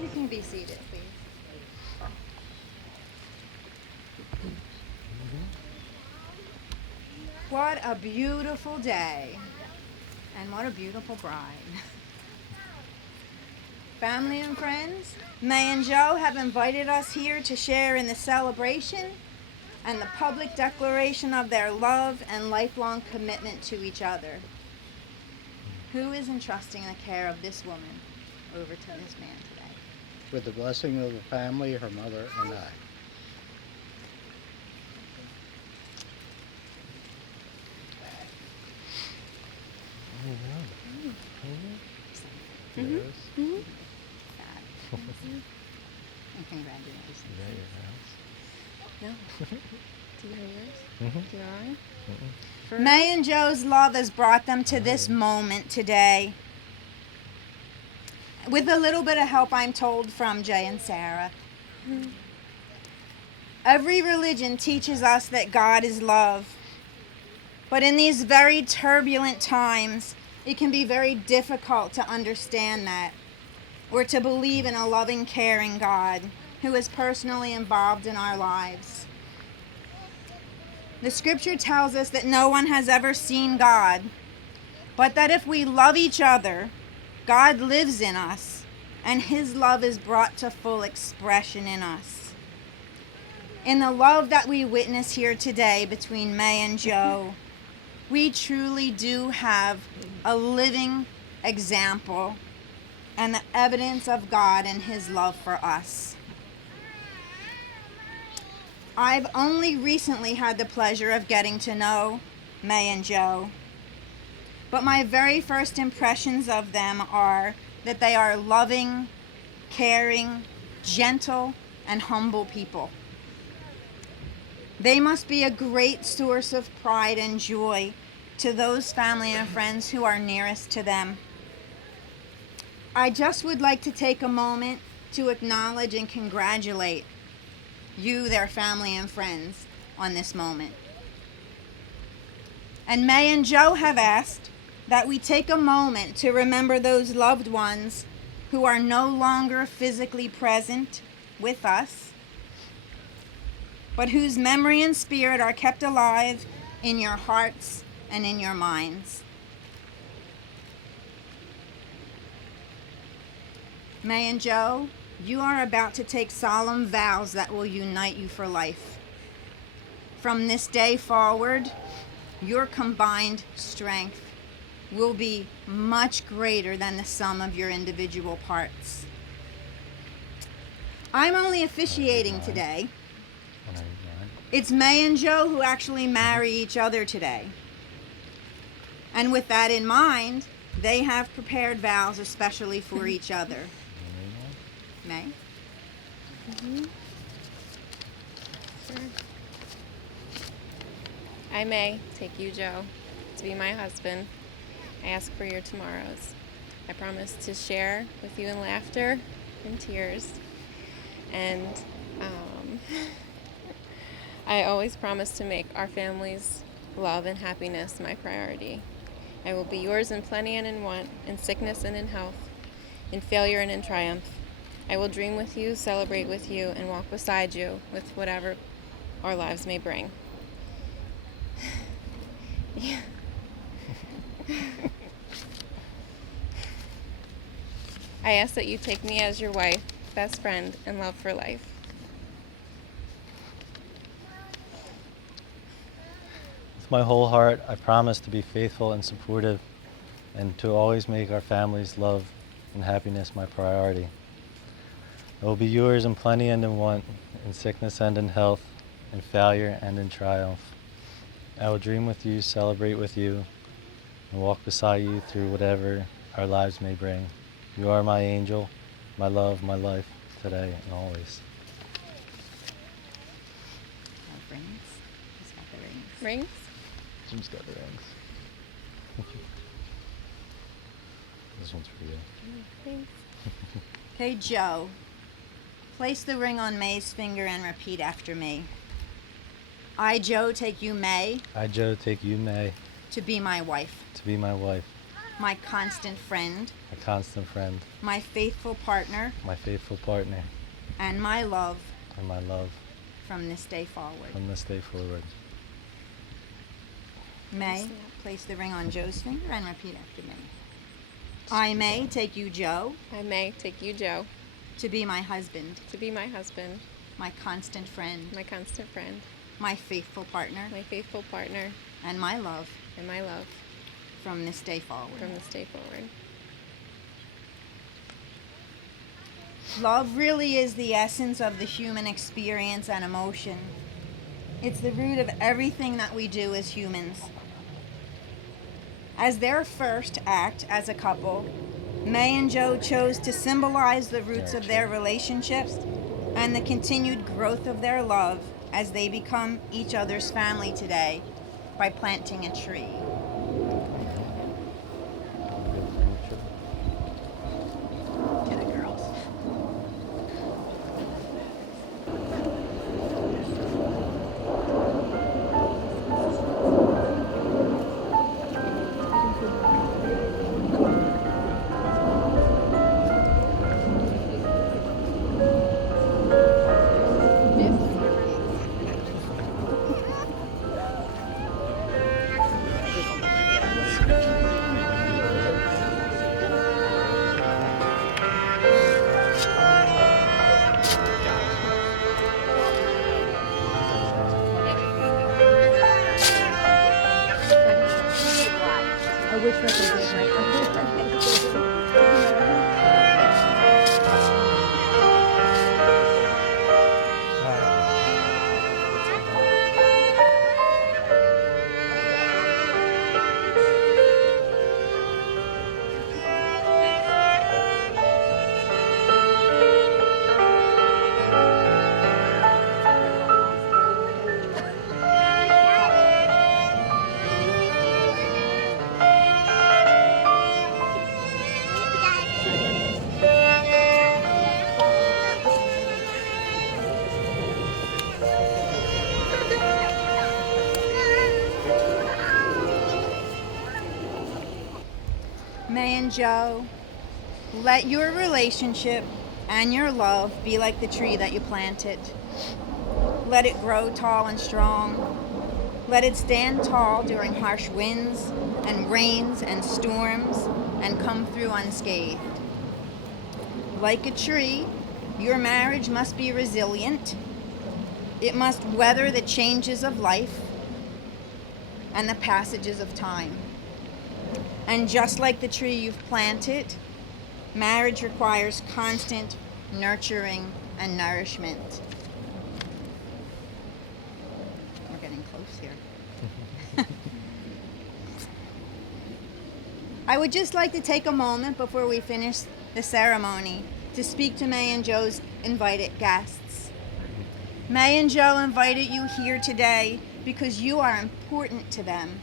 You can be seated, please. What a beautiful day. And what a beautiful bride. Family and friends, Mae and Joe have invited us here to share in the celebration and the public declaration of their love and lifelong commitment to each other. Who is entrusting the care of this woman over to this man today? With the blessing of the family, her mother, and I. Mm-hmm. Yes. Mm-hmm. And congratulations. No. Do you hear yours? Do you all right? Mae and Joe's love has brought them to this moment today. With a little bit of help, I'm told, from Jay and Sarah. Every religion teaches us that God is love. But in these very turbulent times, it can be very difficult to understand that, or to believe in a loving, caring God who is personally involved in our lives. The scripture tells us that no one has ever seen God, but that if we love each other, God lives in us, and his love is brought to full expression in us. In the love that we witness here today between Mae and Joe, we truly do have a living example and the evidence of God and his love for us. I've only recently had the pleasure of getting to know Mae and Joe, but my very first impressions of them are that they are loving, caring, gentle, and humble people. They must be a great source of pride and joy to those family and friends who are nearest to them. I just would like to take a moment to acknowledge and congratulate you, their family and friends, on this moment. And Mae and Joe have asked that we take a moment to remember those loved ones who are no longer physically present with us, but whose memory and spirit are kept alive in your hearts and in your minds. Mae and Joe, you are about to take solemn vows that will unite you for life. From this day forward, your combined strength will be much greater than the sum of your individual parts. I'm only officiating today. It's Mae and Joe who actually marry each other today. And with that in mind, they have prepared vows especially for each other. Mae? Mm-hmm. Sure. I, May, take you, Joe, to be my husband. I ask for your tomorrows. I promise to share with you in laughter and tears. And I always promise to make our family's love and happiness my priority. I will be yours in plenty and in want, in sickness and in health, in failure and in triumph. I will dream with you, celebrate with you, and walk beside you with whatever our lives may bring. Yeah. I ask that you take me as your wife, best friend, and love for life. With my whole heart, I promise to be faithful and supportive and to always make our family's love and happiness my priority. I will be yours in plenty and in want, in sickness and in health, in failure and in triumph. I will dream with you, celebrate with you, and walk beside you through whatever our lives may bring. You are my angel, my love, my life, today and always. Rings. He's got the rings. Rings? Jim's got the rings. This one's for you. Thanks. Okay, Joe. Place the ring on Mae's finger and repeat after me. I, Joe, take you, Mae, I, Joe, take you, May, to be my wife. to be my wife. my constant friend, my constant friend, my faithful partner, my faithful partner, and my love and my love from this day forward. from this day forward. May, place the ring on Joe's finger and repeat after me. I may take you, Joe, I may take you, Joe, to be my husband, to be my husband, my constant friend, my constant friend, my faithful partner, my faithful partner, and my love and my love from this day forward. from this day forward. Love really is the essence of the human experience and emotion. It's the root of everything that we do as humans. As their first act as a couple, Mae and Joe chose to symbolize the roots of their relationships and the continued growth of their love as they become each other's family today by planting a tree. To the girls. I wish that they did right. Mae and Joe, let your relationship and your love be like the tree that you planted. Let it grow tall and strong. Let it stand tall during harsh winds and rains and storms and come through unscathed. Like a tree, your marriage must be resilient. It must weather the changes of life and the passages of time. And just like the tree you've planted, marriage requires constant nurturing and nourishment. We're getting close here. I would just like to take a moment before we finish the ceremony to speak to Mae and Joe's invited guests. Mae and Joe invited you here today because you are important to them.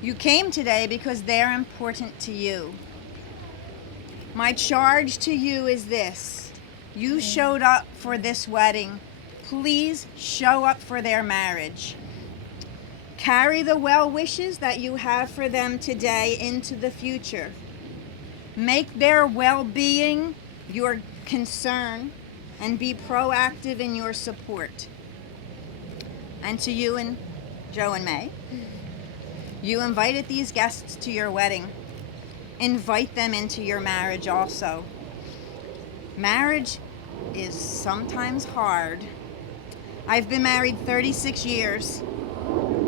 You came today because they're important to you. My charge to you is this. You showed up for this wedding. Please show up for their marriage. Carry the well wishes that you have for them today into the future. Make their well-being your concern and be proactive in your support. And to you and Joe and Mae, you invited these guests to your wedding. Invite them into your marriage also. Marriage is sometimes hard. I've been married 36 years.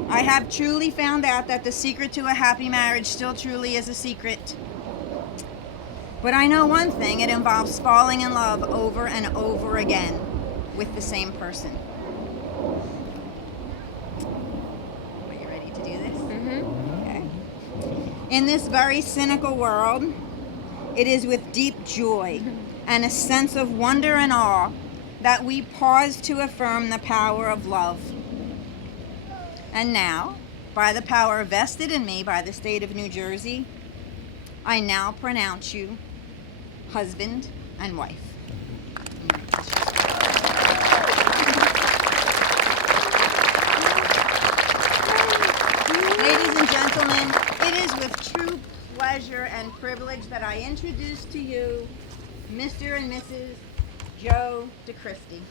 I have truly found out that the secret to a happy marriage still truly is a secret. But I know one thing, it involves falling in love over and over again with the same person. Are you ready to do this? Okay. In this very cynical world, it is with deep joy and a sense of wonder and awe that we pause to affirm the power of love. And now, by the power vested in me by the state of New Jersey, I now pronounce you husband and wife. Ladies and gentlemen, it is with true pleasure and privilege that I introduce to you Mr. and Mrs. Joe DeChristie.